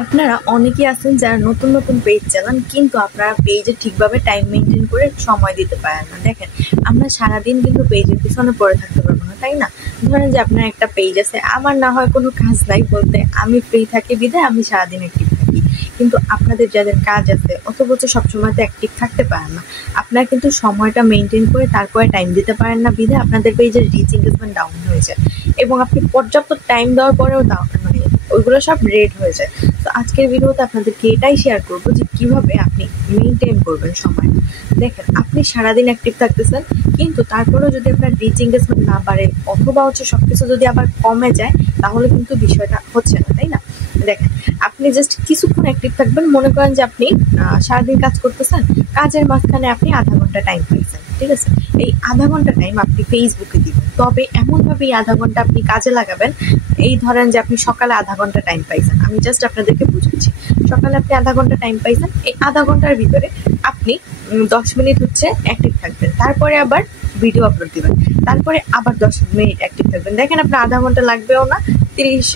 আপনারা অনেকেই আছেন যারা নতুন নতুন পেজ চালান, কিন্তু আপনারা পেজে ঠিকভাবে টাইম মেনটেন করে সময় দিতে পারেন না। দেখেন, আমরা সারাদিন কিন্তু পেজের পিছনে পড়ে থাকতে পারবো না, তাই না? ধরেন যে আপনার একটা পেজ আছে, আমার না হয় কোনো কাজ নাই বলতে আমি ফ্রি থাকি বিধায় আমি সারাদিন অ্যাক্টিভ থাকি, কিন্তু আপনাদের যাদের কাজ আছে অথচ সবসময় তো অ্যাক্টিভ থাকতে পারেন না। আপনারা কিন্তু সময়টা মেনটেন করে তারপরে টাইম দিতে পারেন না বিধায় আপনাদের পেজের রিচ এঙ্গেজমেন্ট ডাউন হয়ে যায়, এবং আপনি পর্যাপ্ত টাইম দেওয়ার পরেও মানে ওইগুলো সব রেড হয়ে যায়। তো আজকের ভিডিওতে আপনাদেরকে এটাই শেয়ার করবো যে কিভাবে আপনি মেনটেন করবেন সময়। দেখেন, আপনি সারাদিন অ্যাক্টিভ থাকতেছেন, কিন্তু তারপরেও যদি আপনার রিচ এঙ্গেজমেন্ট না বাড়ে অথবা সবকিছু যদি আবার কমে যায়, তাহলে কিন্তু বিষয়টা হচ্ছে না, তাই না? দেখেন, আপনি জাস্ট কিছুক্ষণ অ্যাক্টিভ থাকবেন। মনে করেন যে আপনি সারাদিন কাজ করতেছেন, কাজের মাঝখানে আপনি আধা ঘন্টা টাইম পাইছেন, ঠিক আছে? এই আধা ঘন্টা টাইম আপনি ফেসবুকে দিবেন, তবে এমনভাবে এই আধা ঘন্টা আপনি কাজে লাগাবেন। এই ধরেন যে আপনি সকালে আধা ঘন্টা টাইম পাইছেন, আমি জাস্ট আপনাদেরকে বুঝাচ্ছি। সকালে আপনি আধা ঘন্টা টাইম পাইছেন, এই আধা ঘন্টার ভিতরে আপনি 10 মিনিট অ্যাক্টিভ থাকবেন, তারপরে আবার ভিডিও আপলোড দিবেন, তারপরে আবার 10 মিনিট অ্যাক্টিভ থাকবেন। দেখেন, আপনার আধা ঘন্টা লাগবেও না, 20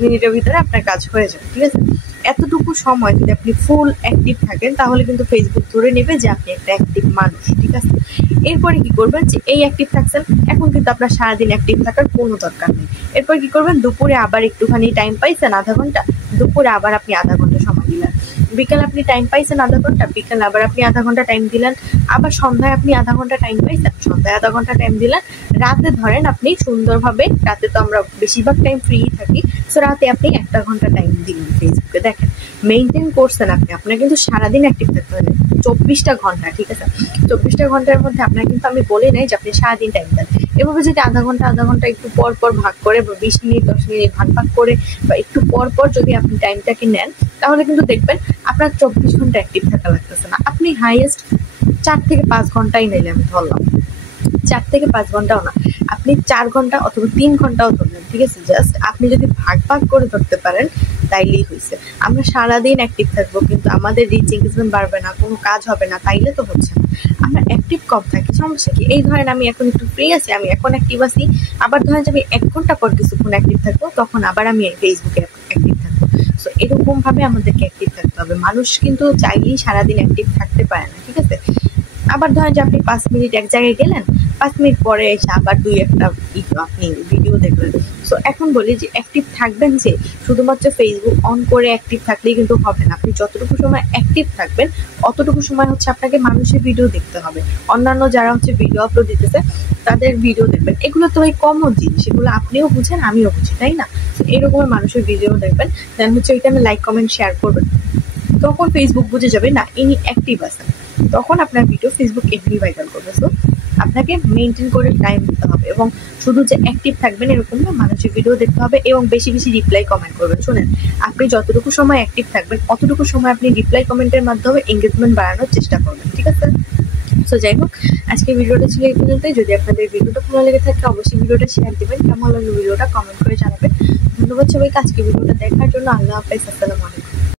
মিনিটের ভিতরে আপনার কাজ হয়ে যাবে, ঠিক আছে? এতটুকু সময় যদি আপনি ফুল অ্যাক্টিভ থাকেন, তাহলে কিন্তু ফেসবুক ধরে নেবে যে আপনি একটা অ্যাক্টিভ মানুষ, ঠিক আছে? এরপরে কি করবেন, যে এই অ্যাক্টিভ থাকছেন, এখন কিন্তু আপনার সারাদিন অ্যাক্টিভ থাকার কোনো দরকার নেই। এরপর কি করবেন, দুপুরে আবার একটুখানি টাইম পাইছেন আধা ঘন্টা, দুপুরে আবার আপনি আধা ঘন্টা সময় দিলেন। বিকালে আপনি টাইম পাইছেন আধা ঘন্টা, বিকালে আবার আপনি আধা ঘন্টা টাইম দিলেন। আবার সন্ধ্যায় আপনি আধা ঘন্টা টাইম পাইছেন, সন্ধ্যায় আধা ঘন্টা টাইম দিলেন। রাতে ধরেন আপনি সুন্দরভাবে, রাতে তো আমরা বেশিরভাগ টাইম ফ্রি থাকি, সো রাতে আপনি 1 ঘন্টা টাইম দিলেন ফেসবুকে। দেখেন, মেনটেন করছেন আপনি, আপনার কিন্তু সারাদিন অ্যাক্টিভ থাকতে হবে 24টা ঘন্টা, ঠিক আছে? 24টা ঘন্টার মধ্যে আপনার কিন্তু আমি বলি নাই যে আপনি সারাদিন টাইম দেন। এভাবে যদি আধা ঘন্টা একটু পর পর ভাগ করে, 20 মিনিট 10 মিনিট ভাগ করে, বা একটু পর পর যদি আপনি টাইমটাকে নেন, তাহলে কিন্তু দেখবেন আপনার 24 ঘন্টা অ্যাক্টিভ থাকা লাগতেছে না। আপনি হাইয়েস্ট 4 থেকে 5 ঘন্টাই নিলে, আমি ধরলাম 4 থেকে 5 ঘন্টাও না, আপনি 4 ঘন্টা অথবা 3 ঘন্টাও ধরলেন, ঠিক আছে? জাস্ট আপনি যদি ভাগ করে ধরতে পারেন তাইলেই হয়েছে। আমরা সারাদিন অ্যাক্টিভ থাকবো, কিন্তু আমাদের রিচ এঙ্গেজমেন্ট বাড়বে না, কোনো কাজ হবে না, তাইলে তো হচ্ছে না। আমরা অ্যাক্টিভ কম থাকি, সমস্যা কি? এই ধরেন আমি এখন একটু ফ্রি আছি, আমি এখন অ্যাক্টিভ আছি, আবার ধরেন যে আমি 1 ঘন্টা পর কিছুক্ষণ অ্যাক্টিভ থাকবো, তখন আবার আমি ফেসবুকে অ্যাক্টিভ থাকবো। সো এরকম ভাবে আমাদেরকে অ্যাক্টিভ থাকতে হবে। মানুষ কিন্তু চাইলেই সারাদিন অ্যাক্টিভ থাকতে পারে না, ঠিক আছে? আবার ধরেন যে আপনি 5 মিনিট এক জায়গায় গেলেন, 5 মিনিট পরে এসে আবার 2-1টা আপনি ভিডিও দেখলেন। সো এখন বলি যে অ্যাক্টিভ থাকবেন, যে শুধুমাত্র ফেসবুক অন করে অ্যাক্টিভ থাকলেই কিন্তু হবে না। আপনি যতটুকু সময় অ্যাক্টিভ থাকবেন, অতটুকু সময় আপনাকে মানুষের ভিডিও দেখতে হবে। অন্যান্য যারা ভিডিও আপলোড দিতেছে তাদের ভিডিও দেখবেন, এগুলো তো ভাই কমন জিনিস, এগুলো আপনিও বুঝেন আমিও বুঝি, তাই না? এরকম মানুষের ভিডিও দেখবেন, দেন ওইখানে লাইক কমেন্ট শেয়ার করবেন। তখন ফেসবুক বুঝে যাবে না ইনি অ্যাক্টিভ আছেন, তখন আপনার ভিডিও ফেসবুক এমনি ভাইরাল করবে। সো আপনাকে মেনটেন করে টাইম দিতে হবে, এবং শুধু যে অ্যাক্টিভ থাকবেন এরকম না, মানুষের ভিডিও দেখতে হবে এবং বেশি বেশি রিপ্লাই কমেন্ট করবেন। শুনেন, আপনি যতটুকু সময় অ্যাক্টিভ থাকবেন অতটুকু সময় আপনি রিপ্লাই কমেন্টের মাধ্যমে এঙ্গেজমেন্ট বাড়ানোর চেষ্টা করবেন, ঠিক আছে? সো যাই হোক, আজকে ভিডিওটা ছিল এই পর্যন্তই। যদি আপনাদের ভিডিওটা ভালো লেগে থাকে অবশ্যই ভিডিওটা শেয়ার দিবেন, কেমন লাগলো ভিডিওটা কমেন্ট করে জানাবেন। ধন্যবাদ সবাইকে আজকে ভিডিওটা দেখার জন্য। আল্লাহ হাফেজ, আসসালামু আলাইকুম।